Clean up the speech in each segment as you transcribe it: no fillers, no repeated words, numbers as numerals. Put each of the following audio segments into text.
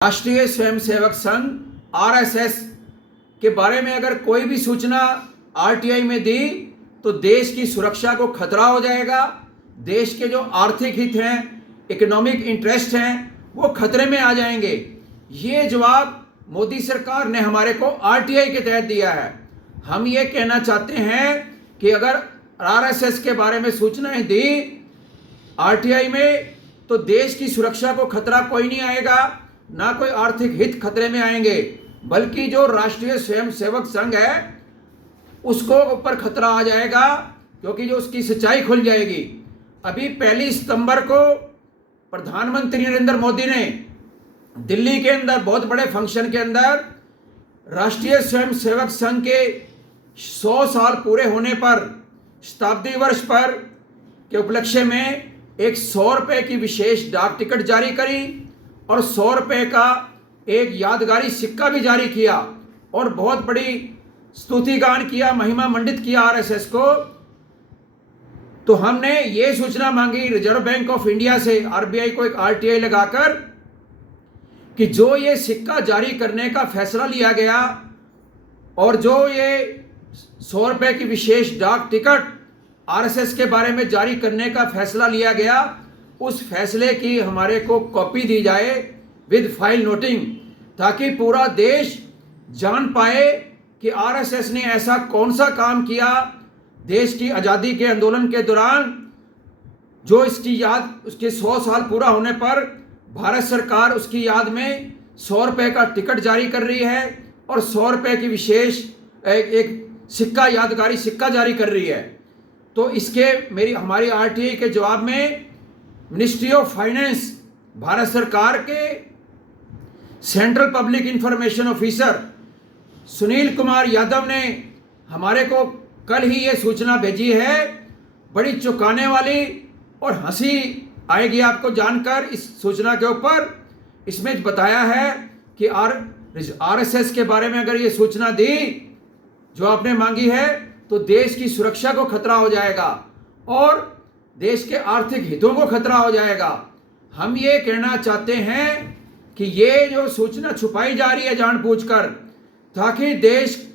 राष्ट्रीय स्वयंसेवक संघ आरएसएस के बारे में अगर कोई भी सूचना आरटीआई में दी तो देश की सुरक्षा को खतरा हो जाएगा। देश के जो आर्थिक हित हैं, इकोनॉमिक इंटरेस्ट हैं, वो खतरे में आ जाएंगे। ये जवाब मोदी सरकार ने हमारे को आरटीआई के तहत दिया है। हम ये कहना चाहते हैं कि अगर आरएसएस के बारे में सूचनाएं दी आरटीआई में तो देश की सुरक्षा को खतरा कोई नहीं आएगा, ना कोई आर्थिक हित खतरे में आएंगे, बल्कि जो राष्ट्रीय स्वयंसेवक संघ है उसको ऊपर खतरा आ जाएगा, क्योंकि जो उसकी सच्चाई खुल जाएगी। अभी 1 सितंबर को प्रधानमंत्री नरेंद्र मोदी ने दिल्ली के अंदर बहुत बड़े फंक्शन के अंदर राष्ट्रीय स्वयंसेवक संघ के 100 साल पूरे होने पर, शताब्दी वर्ष पर के उपलक्ष्य में एक 100 रुपये की विशेष डाक टिकट जारी करी और 100 रुपये का एक यादगारी सिक्का भी जारी किया और बहुत बड़ी स्तुति गान किया, महिमा मंडित किया आरएसएस को। तो हमने ये सूचना मांगी रिजर्व बैंक ऑफ इंडिया से, आरबीआई को एक आरटीआई लगाकर, कि जो ये सिक्का जारी करने का फैसला लिया गया और जो ये 100 रुपये की विशेष डाक टिकट आरएसएस के बारे में जारी करने का फैसला लिया गया, उस फैसले की हमारे को कॉपी दी जाए विद फाइल नोटिंग, ताकि पूरा देश जान पाए कि आरएसएस ने ऐसा कौन सा काम किया देश की आज़ादी के आंदोलन के दौरान, जो इसकी याद, उसके 100 साल पूरा होने पर भारत सरकार उसकी याद में 100 रुपये का टिकट जारी कर रही है और 100 रुपये की विशेष एक सिक्का, यादगारी सिक्का जारी कर रही है। तो इसके हमारी आरटीआई के जवाब में मिनिस्ट्री ऑफ फाइनेंस, भारत सरकार के central public information officer Sunil Kumar Yadav ने हमारे को कल ही ये सूचना भेजी है। बड़ी चौंकाने वाली और हंसी आएगी आपको जानकर इस सूचना के ऊपर। इसमें बताया है कि आरएसएस के बारे में अगर ये सूचना दी जो आपने मांगी है तो देश की सुरक्षा को खतरा हो जाएगा और देश के आर्थिक हितों को खतरा हो जाएगा। हम ये कहना चाहते हैं कि ये जो सूचना छुपाई जा रही है जानबूझकर, ताकि देश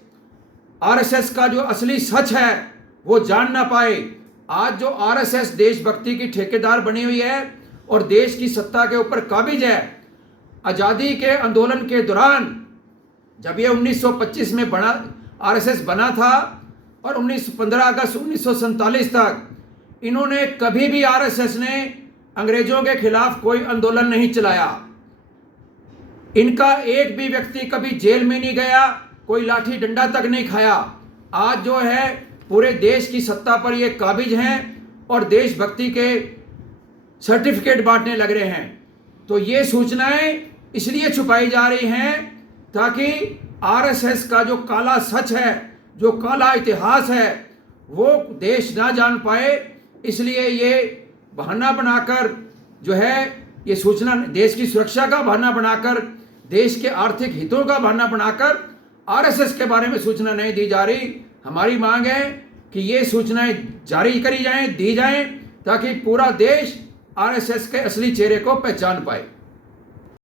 आरएसएस का जो असली सच है वो जान ना पाए। आज जो आरएसएस देशभक्ति की ठेकेदार बनी हुई है और देश की सत्ता के ऊपर काबिज है, आज़ादी के आंदोलन के दौरान जब ये 1925 में आरएसएस बना था और 15 अगस्त 1947 तक इन्होंने कभी भी, आरएसएस ने अंग्रेजों के खिलाफ कोई आंदोलन नहीं चलाया। इनका एक भी व्यक्ति कभी जेल में नहीं गया, कोई लाठी डंडा तक नहीं खाया। आज जो है पूरे देश की सत्ता पर ये काबिज हैं और देशभक्ति के सर्टिफिकेट बांटने लग रहे हैं। तो ये सूचनाएं इसलिए छुपाई जा रही हैं ताकि आरएसएस का जो काला सच है, जो काला इतिहास है, वो देश ना जान पाए। इसलिए ये बहाना बनाकर जो है ये सूचना, देश की सुरक्षा का बहाना बनाकर, देश के आर्थिक हितों का बहाना बनाकर आरएसएस के बारे में सूचना नहीं दी जा रही। हमारी मांग है कि ये सूचनाएं जारी करी जाएं, दी जाएं, ताकि पूरा देश आरएसएस के असली चेहरे को पहचान पाए।